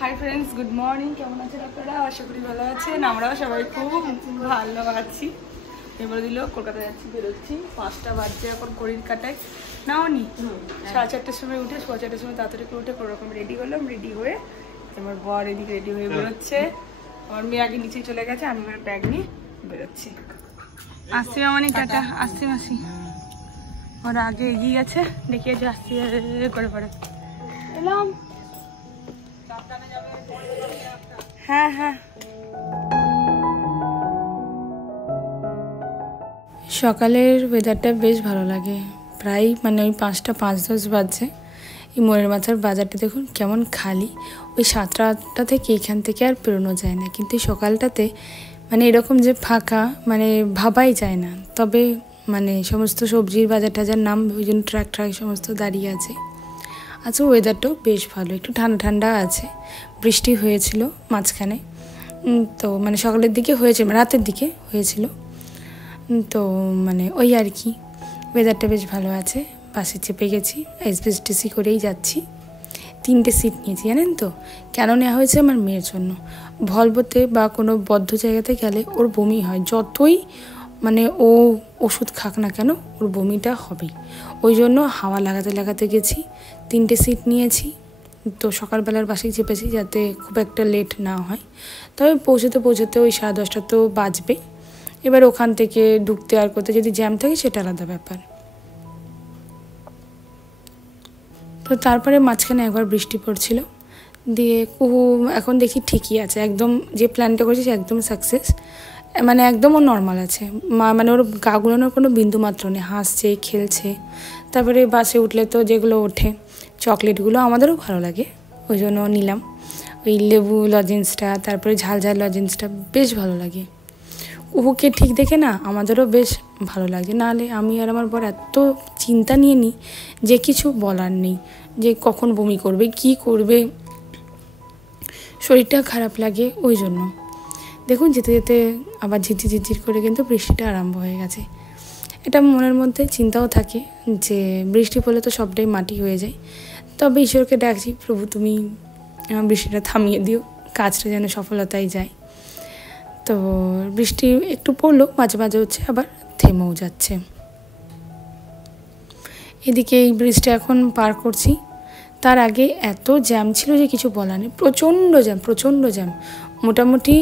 Hi friends, good morning. কেমন আছেন আপনারা? আশা করি ভালো আছেন। আমরাও সবাই খুব ভালো আছি। এবার দিল কলকাতা যাচ্ছি, বেরোচ্ছি 5টা বাজছে এখন ঘড়ির কাটায়। নাও নি 4:30টার সময় উঠে 4:30টার সময় তাড়াতাড়ি করে উঠে কোনো রকম রেডি হলাম। রেডি হয়ে আমার বর এদিকে রেডি হয়ে বেরোচ্ছে। আমার মেয়ে আগে নিচে চলে গেছে, আমি আমার ব্যাগ নিয়ে বেরোচ্ছি। আসছি মামানি, টাটা। আসছি মাসি। ওরা আগে এগিয়ে গেছে, দেখিয়েছে আসছি করে পরে এলাম। হ্যাঁ হ্যাঁ। সকালের ওয়েদারটা বেশ ভালো লাগে। প্রায় মানে ওই 5টা 5:10 বাজছে। এই মোড়ের মাথার বাজারটা দেখুন কেমন খালি। ওই 7টা 8টা থেকে এখান থেকে আর বেরোনো যায় না, কিন্তু সকালটাতে মানে এরকম যে ফাঁকা মানে ভাবাই যায় না। তবে মানে সমস্ত সবজির বাজার টাজার নাম ওই জন্য ট্রাক সমস্ত দাঁড়িয়ে আছে। আচ্ছা, ওয়েদারটাও বেশ ভালো, একটু ঠান্ডা ঠান্ডা আছে। বৃষ্টি হয়েছিল মাঝখানে, তো মানে সকালের দিকে হয়েছে, রাতের দিকে হয়েছিল। তো মানে ওই আর কি, ওয়েদারটা বেশ ভালো আছে। বাসে চেপে গেছি, এসবিএসটিসি করেই যাচ্ছি। 3টে সিট নিয়েছি জানেন তো। কেন নেওয়া হয়েছে? আমার মেয়ের জন্য। ভলভোতে বা কোনো বদ্ধ জায়গাতে গেলে ওর বমি হয়, যতই মানে ও ওষুধ খাক না কেন ওর বমিটা হবেই। ওই জন্য হাওয়া লাগাতে লাগাতে গেছি। 3টে সিট নিয়েছি। তো সকালবেলার বাসেই চেপেছি যাতে খুব একটা লেট না হয়। তবে পৌঁছতে ওই 10:30টা তো বাজবে। এবার ওখান থেকে ঢুকতে আর করতে যদি জ্যাম থাকে সেটা আলাদা ব্যাপার। তো তারপরে মাঝখানে একবার বৃষ্টি পড়ছিল, দিয়ে কুহু এখন দেখি ঠিকই আছে, একদম যে প্ল্যানটা করেছি সে একদম সাকসেস। মানে একদম ও নর্মাল আছে, মানে ওর গা গুলানোর কোনো বিন্দু মাত্র নেই, হাসছে খেলছে। তারপরে বাসে উঠলে তো যেগুলো ওঠে চকলেটগুলো আমাদেরও ভালো লাগে, ওই জন্য নিলাম ওই লেবু লজেন্সটা, তারপরে ঝাল ঝাল লজেন্সটা বেশ ভালো লাগে। ওকে ঠিক দেখে না আমাদেরও বেশ ভালো লাগে। নাহলে আমি আর আমার বর এত চিন্তা নিয়ে নিই যে কিছু বলার নেই, যে কখন বমি করবে কি করবে, শরীরটা খারাপ লাগে। ওই জন্য দেখুন যেতে যেতে আবার ঝিরঝির ঝিরঝির করে কিন্তু বৃষ্টিটা আরম্ভ হয়ে গেছে। এটা মনের মধ্যে চিন্তাও থাকে যে বৃষ্টি পড়লে তো সবটাই মাটি হয়ে যায়। তবে ঈশ্বরকে ডাকছি, প্রভু তুমি বৃষ্টিটা থামিয়ে দিও, কাজটা যেন সফলতায় যায়। তো বৃষ্টি একটু পড়লো, মাঝে মাঝে হচ্ছে, আবার থেমেও যাচ্ছে। এদিকে এই ব্রিজটা এখন পার করছি। তার আগে এত জ্যাম ছিল যে কিছু বলার নেই, প্রচণ্ড জ্যাম। মোটামুটি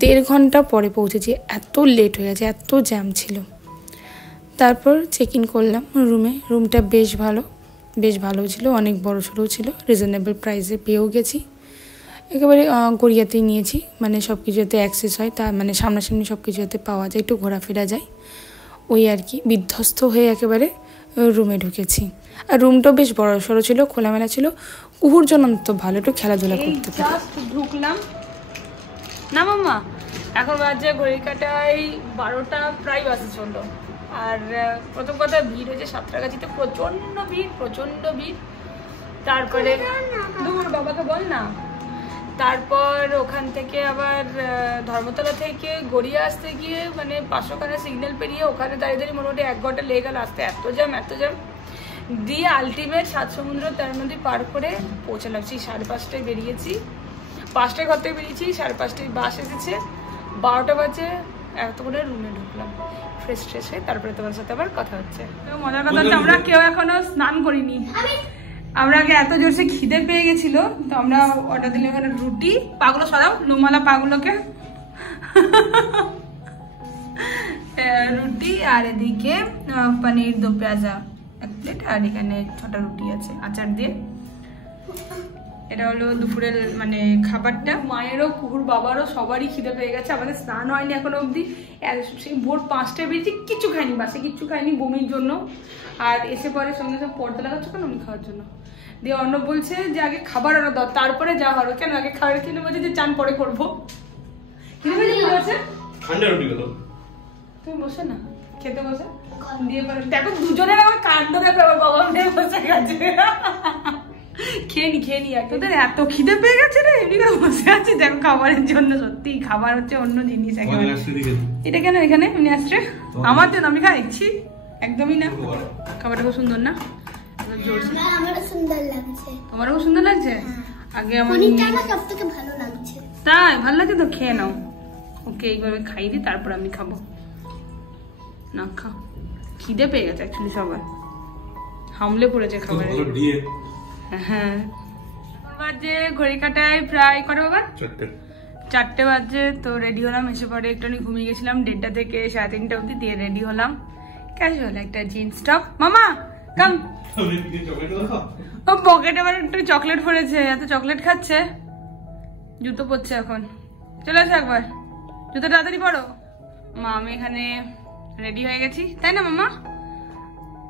1.5 ঘন্টা পরে পৌঁছেছি, এত লেট হয়ে গেছে, এত জ্যাম ছিল। তারপর চেক ইন করলাম রুমটা বেশ ভালো ছিল, অনেক বড় সড়ো ছিল, রিজনেবল প্রাইসে পেয়েও গেছি। একেবারে গড়িয়াতেই নিয়েছি, মানে সব কিছু যাতে অ্যাক্সেস হয়, তা মানে সামনাসামনি সব কিছু যাতে পাওয়া যায়, একটু ঘোরাফেরা যায়, ওই আর কি। বিধ্বস্ত হয়ে একেবারে রুমে ঢুকেছি। আর রুমটাও বেশ বড় সড়ো ছিল, খোলামেলা ছিল, কুহুর জন্য তো ভালো, একটু খেলাধুলা করতে পারে। ঢুকলাম না মাম্মা, এখন বাজে ঘড়ির কাটায় 12টা প্রায় বাজে চললো। আর প্রথম কথা ভিড় হয়েছে সাঁতরাগাছিতে, প্রচণ্ড ভিড়। তারপরে দূর বাবাকে বল না। তারপর ওখান থেকে আবার ধর্মতলা থেকে গড়িয়া আসতে গিয়ে মানে 500খানা সিগন্যাল পেরিয়ে ওখানে দাঁড়িয়ে মোটামুটি 1 ঘন্টা লেগে গেল আসতে, এত জ্যাম দিয়ে আলটিমেট 7 সমুদ্র 13 নদী পার করে পৌঁছালাম। সেই 5:30টায় বেরিয়েছি, 5টায় ঘর থেকে বেরিয়েছি, 5:30টায় বাস এসেছে, 12টা বাজে এত করে রুমে ঢুকলাম। ফ্রেশ হয়ে তারপরে তোমার সাথে আবার কথা হচ্ছে। মজার কথা হচ্ছে আমরা কেউ এখনো স্নান করিনি। আমরা আগে এত জোরসে খিদে পেয়ে গেছিল, তো আমরা অর্ডার দিলাম এখানে রুটি, পাগুলো সরাও, লোমালা পাগুলোকে, রুটি, আর এদিকে পনির 2 পেঁয়াজা 1 প্লেট, আর এখানে 6টা রুটি আছে আচার দিয়ে। এটা হলো দুপুরের মানে খাবারটা। মায়েরও কুকুর বাবারও সবারই খিদে পেয়ে গেছে, আমাদের স্নান হয়নি এখনো অবধি। সেই ভোর 5টায় বেরিয়েছি, কিচ্ছু খাইনি, বাসে কিচ্ছু খাইনি বমির জন্য। আর এসে পরে সঙ্গে সঙ্গে পর্দা লাগাচ্ছ কেন উনি খাওয়ার জন্য, দিয়ে অর্ণব বলছে যে আগে খাবার অর্ডার দাও তারপরে যা হবে। কেন আগে খাবার কিনে বলছে যে চান পরে করবো। ঠান্ডা রুটি গুলো তুমি বসে না খেতে বসে দিয়ে দেখো দুজনের আমার কাণ্ড দেখো, আমার বাবা মেয়ে বসে গেছে। খেয়ে নি তোদের এত খিদে পেয়ে গেছে রে, এমনি করে বসে আছি দেখো খাবারের জন্য। সত্যি খাবার হচ্ছে অন্য জিনিস। এটা কেন এখানে এমনি আসছে আমার জন্য, আমি খাইছি একদমই না। খাবারটা খুব সুন্দর না, আমারও সুন্দর লাগছে। তোমারও সুন্দর লাগছে? আগে আমার সবথেকে ভালো লাগছে। তাই ভালো লাগে তো, খেয়ে নাও। ওকে এইভাবে খাই দিই, তারপর আমি খাবো। না খা, খিদে পেয়ে গেছে অ্যাকচুয়ালি, সবার হামলে পড়েছে খাবারে। হ্যাঁ বাজে ঘড়ি কাটায় প্রায় কটা বাবা? 4টে বাজে। তো রেডি হলাম, এসে পরে একটুখানি ঘুমিয়ে গেছিলাম 1:30 থেকে 3:30 অবধি, দিয়ে রেডি হলাম ক্যাজুয়াল একটা জিন্স টপ। মামা কাম, ও পকেটে আবার একটু চকলেট পড়েছে, এত চকলেট খাচ্ছে। জুতো পরছে এখন, চলে আসো একবার, জুতো তাড়াতাড়ি পরো। মা আমি এখানে রেডি হয়ে গেছি, তাই না মামা?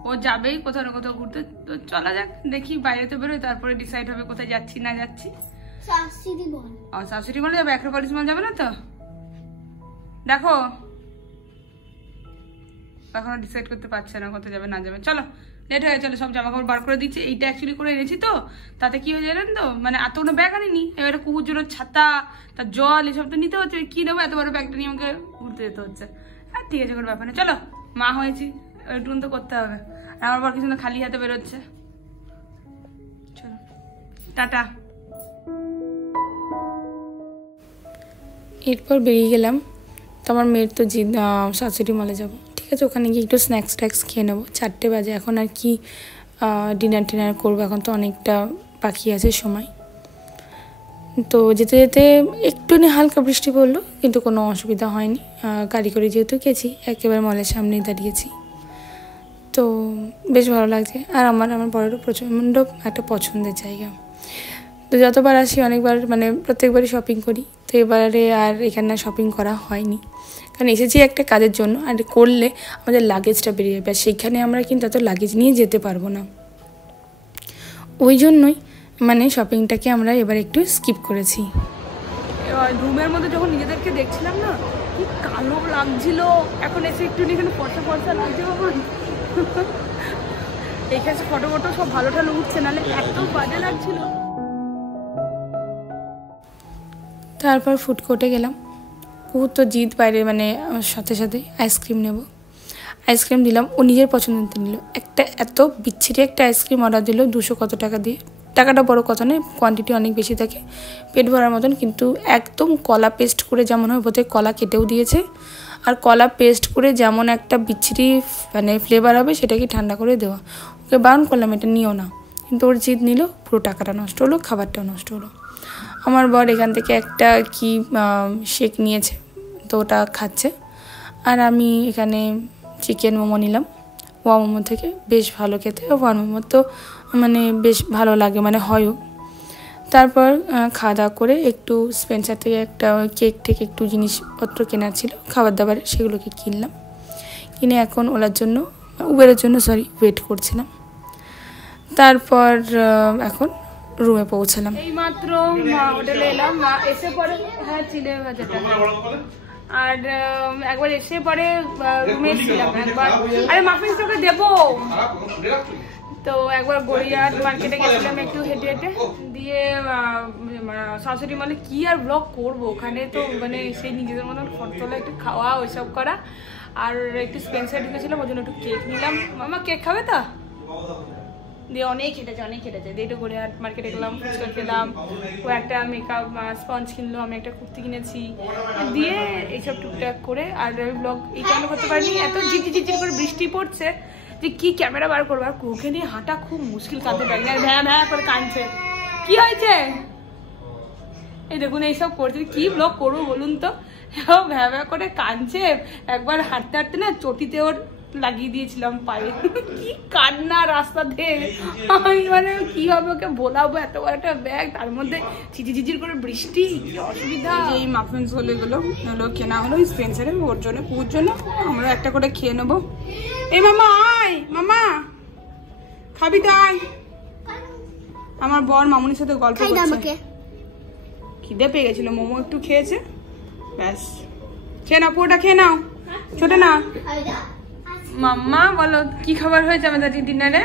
ও যাবেই কোথাও না কোথাও ঘুরতে, তো চলা যাক, দেখি বাইরে তো বেরোয়, তারপরে ডিসাইড হবে কোথায় যাচ্ছি না যাচ্ছি। শাশুড়ি মলে যাবে, অ্যাক্রোপলিস মল যাবে না তো? দেখো এখনো ডিসাইড করতে পারছে না কোথায় যাবে না যাবে। চলো লেট হয়ে চলো, সব জামা কাপড় বার করে দিচ্ছি। এইটা অ্যাকচুয়ালি করে এনেছি তো, তাতে কি হয়ে জানেন তো, মানে এতগুলো ব্যাগ আনিনি, এবারে কুকুর জন্য ছাতা, তার জল এসব তো নিতে হচ্ছে। কি নেবো, এত বড় ব্যাগটা নিয়ে আমাকে ঘুরতে যেতে হচ্ছে। আর ঠিক আছে, কোনো ব্যাপার না, চলো মা হয়েছি, একটু তো করতে হবে। আর আমার পর কিছু না খালি হাতে বেরোচ্ছে। চলো টাটা। এরপর বেরিয়ে গেলাম। তো আমার মেয়ের তো শাশুড়ি মলে যাবো, ঠিক আছে, ওখানে গিয়ে একটু স্ন্যাক্স ট্যাক্স খেয়ে নেবো। 4টে বাজে এখন, আর কি ডিনার টিনার করবো, এখন তো অনেকটা বাকি আছে সময়। তো যেতে যেতে একটুখানি হালকা বৃষ্টি পড়লো, কিন্তু কোনো অসুবিধা হয়নি। গাড়ি করে যেহেতু গেছি, একেবারে মলের সামনেই দাঁড়িয়েছি, তো বেশ ভালো লাগছে। আর আমার বড়েরও প্রচণ্ড একটা পছন্দের জায়গা। তো যতবার আসি অনেকবার, মানে প্রত্যেকবারই শপিং করি। তো এবারে আর এখানে শপিং করা হয়নি, কারণ এসেছি একটা কাজের জন্য, আর করলে আমাদের লাগেজটা বেরিয়ে যাবে, আর সেইখানে আমরা কিন্তু এত লাগেজ নিয়ে যেতে পারবো না। ওই জন্যই মানে শপিংটাকে আমরা এবার একটু স্কিপ করেছি। রুমের মধ্যে যখন নিজেদেরকে দেখছিলাম না, কি কালো লাগছিল, এখন এসে একটু এখানে ফর্সা ফর্সা লাগছে। বাবা এখানে ফটো ফটো সব ভালো ঠালো উঠছে, নাহলে এত বাজে লাগছিল। তারপর ফুড কোর্টে গেলাম। কুকুর তো জিদ বাইরে, মানে আমার সাথে সাথে আইসক্রিম নেব। আইসক্রিম দিলাম, ও নিজের পছন্দের নিল। একটা এত বিচ্ছিরি একটা আইসক্রিম অর্ডার দিল 200 কত টাকা দিয়ে। টাকাটা বড় কথা নয়, কোয়ান্টিটি অনেক বেশি থাকে, পেট ভরার মতন। কিন্তু একদম কলা পেস্ট করে যেমন হয়, বোধহয় কলা কেটেও দিয়েছে। আর কলা পেস্ট করে যেমন একটা বিচ্ছিরি মানে ফ্লেভার হবে, সেটাকে ঠান্ডা করে দেওয়া। ওকে বারণ করলাম এটা নিও না, কিন্তু ওর জিদ নিল, পুরো টাকাটা নষ্ট হলো, খাবারটাও নষ্ট হলো। আমার বর এখান থেকে একটা কি শেক নিয়েছে, তো ওটা খাচ্ছে। আর আমি এখানে চিকেন মোমো নিলাম ওয়া মোমো থেকে, বেশ ভালো খেতে। ওয়া মোমো তো মানে বেশ ভালো লাগে, মানে হয়ও। তারপর খাওয়া দাওয়া করে একটু স্পেন্সার থেকে একটা কেক থেকে একটু জিনিসপত্র কেনার ছিল খাবার দাবার, সেগুলোকে কিনলাম। কিনে এখন উবেরের জন্য ওয়েট করছিলাম। তারপর এখন রুমে পৌঁছালাম। এই মাত্র হোটেলে এলাম, এসে পরে হ্যাঁ চিলে ভাজাটা, আর একবার এসে পরে রুমে ছিলাম একবার। আরে মাফিন তোকে দেবো। তো একবার গড়িয়াহাট মার্কেটে গেছিলাম একটু হেঁটে হেঁটে, দিয়ে শাশুড়ি মানে কি আর ব্লগ করবো, ওখানে তো মানে সেই নিজেদের মতন ফটো তোলা, একটু খাওয়া, ওইসব করা। আর একটু স্পেন্সার ঢুকেছিলাম, ওই জন্য একটু কেক নিলাম। মামা কেক খাবে তো? দিয়ে অনেক হেঁটেছে দিয়ে একটু গড়িয়াহাট মার্কেটে গেলাম, ফুচকা খেলাম। ও একটা মেকআপ স্পঞ্জ কিনলো, আমি একটা কুর্তি কিনেছি, দিয়ে এইসব টুকটাক করে। আর আমি ব্লগ এই কারণে করতে পারিনি, এত ঝিরঝির করে বৃষ্টি পড়ছে যে কি ক্যামেরা বার করবো। আর ওকে নিয়ে হাঁটা খুব মুশকিল, কাঁদতে পারি না, ভ্যা ভ্যা করে কাঁদছে। কি হয়েছে? এই দেখুন এইসব করছে, কি ব্লগ করবো বলুন তো? ভ্যা ভ্যা করে কাঁদছে। একবার হাঁটতে হাঁটতে না চটিতে ওর লাগিয়ে দিয়েছিলাম পায়ে, কি কান্না রাস্তাতে। আমি মানে কিভাবে ওকে বলাবো, এত বড় একটা ব্যাগ, তার মধ্যে ঝিঝির করে বৃষ্টি, কি অসুবিধা। এই মাফিনস হলো এগুলো কেনা হলো স্পেন্সারে, ওর জন্য কুকুর জন্য। আমরা একটা করে খেয়ে নেবো। এই মামা আয়, মামা খাবি তো আয়। আমার বর মামুনির সাথে গল্প করছে, খিদে পেয়ে গেছিল, মোমো একটু খেয়েছে, ব্যাস। খেয়ে নাও, পুরোটা খেয়ে নাও, ছোট না। মাম্মা বলো কি খাবার হয়েছে আমাদের ডিনারে?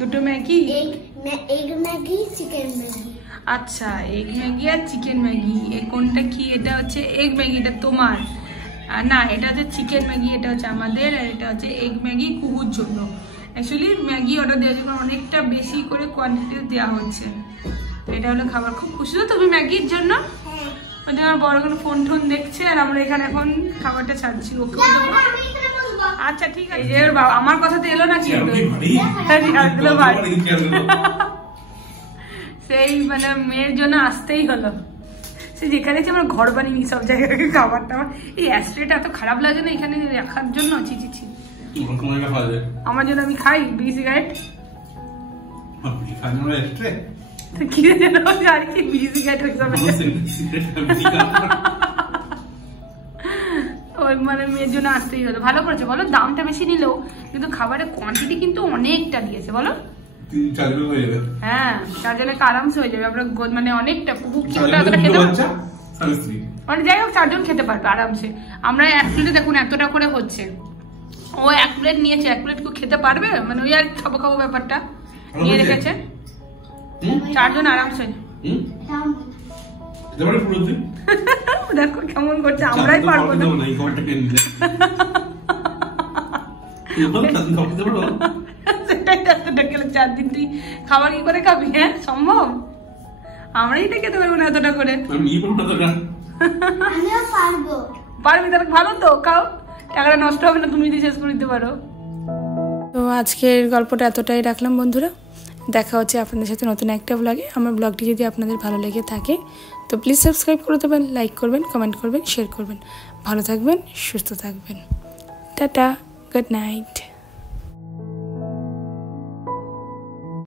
দুটো Maggi, egg Maggi, chicken Maggi. আচ্ছা, এগ ম্যাগি আর চিকেন ম্যাগি। কোনটা কি? এটা হচ্ছে এগ ম্যাগি, এটা তোমার। না, এটা হচ্ছে চিকেন ম্যাগি, এটা হচ্ছে আমাদের। আর এটা হচ্ছে এগ ম্যাগি কুকুর জন্য। অ্যাকচুয়ালি ম্যাগি অর্ডার দেওয়ার জন্য অনেকটা বেশি করে কোয়ান্টিটি দেওয়া হচ্ছে। এটা হলো খাবার। খুব খুশি তো তুমি ম্যাগির জন্য? ওই জন্য বড় কোনো ফোন টোন দেখছে আর আমরা এখানে এখন খাবারটা ছাড়ছি। ওকে আচ্ছা ঠিক আছে। এর বাবা আমার কথাতে এলো না কি সেই মানে মেয়ের জন্য আসতেই হলো। সে যেখানে আমরা ঘর বানিয়ে সব জায়গায় খাবারটা। এই অ্যাস্ট্রেটা এত খারাপ লাগে না এখানে রাখার জন্য। ছি ছি ছি। আমার জন্য আমি খাই বিড়ি সিগারেট কি জানি কি বিড়ি সিগারেট ওই মানে মেয়ের জন্য আসতেই হলো। ভালো করেছে বলো, দামটা বেশি নিলেও কিন্তু খাবারের কোয়ান্টিটি কিন্তু অনেকটা দিয়েছে বলো। হ্যাঁ 4 জনের আরামসে হয়ে যাবে। আমরা মানে অনেকটা খেতে মানে যাই হোক 4 জন খেতে পারবে আরামসে। আমরা 1 প্লেটে দেখুন এতটা করে হচ্ছে। ও 1 প্লেট নিয়েছে, 1 প্লেট কেউ খেতে পারবে? মানে ওই আর খাবো খাবো ব্যাপারটা নিয়ে রেখেছে। 4 জন আরামসে। দেখো কেমন করছে, আমরাই পারবো না। সেটাই 4 দিন তুই খাবার কি করে খাবি? হ্যাঁ সম্ভব? আমরাই এটা খেতে পারবো না এতটা করে। পারবি তাহলে ভালো তো, খাও, টাকাটা নষ্ট হবে না, তুমি যদি শেষ করে দিতে পারো। তো আজকের গল্পটা এতটাই রাখলাম বন্ধুরা। দেখা হচ্ছে আপনাদের সাথে নতুন একটা ব্লগে। আমার ব্লগটি যদি আপনাদের ভালো লেগে থাকে তো প্লিজ সাবস্ক্রাইব করে দেবেন, লাইক করবেন, কমেন্ট করবেন, শেয়ার করবেন। ভালো থাকবেন, সুস্থ থাকবেন। Tata, good night.